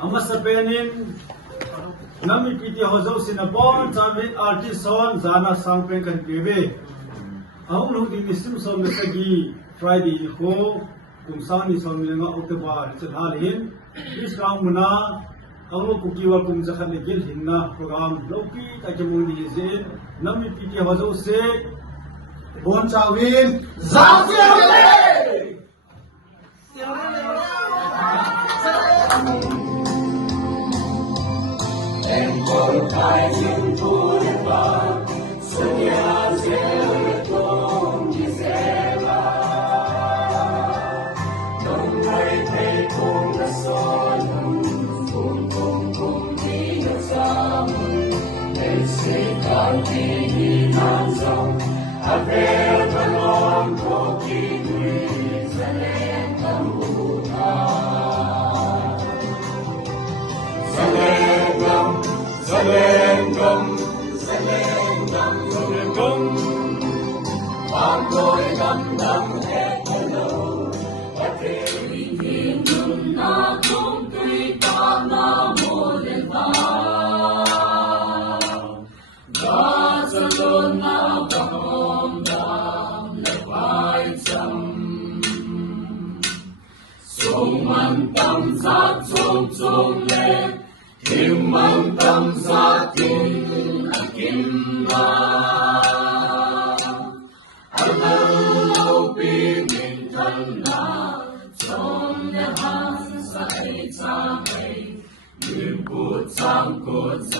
ama sa penin nami piti hozo sinapon samit artison zana sangpen kan pebe ang nung dinisim sa mesagi Friday ko kung saan ni sa mga October sa halin isang muna ang lo kukiwa kung zakat legil hinna program loki tajamuni izin nami piti hozo se bon chawin zafiale Engkau kain purba, senyap seluruh di sela. Tunggai tekung rasul, kum di nasamu. Esekan tinggi nansau, agar belum koki dui seleng kamuta. Selengam, Panggoy gandang hello, Patri hinum na kung tuy na mulen ba. Gasalon na pangomdam lepay sam. Sumantang sa tsum le. Himang tam sa ating akimba Alaw pimintan na Som nahas sa ay-samay Lipot sangkot sa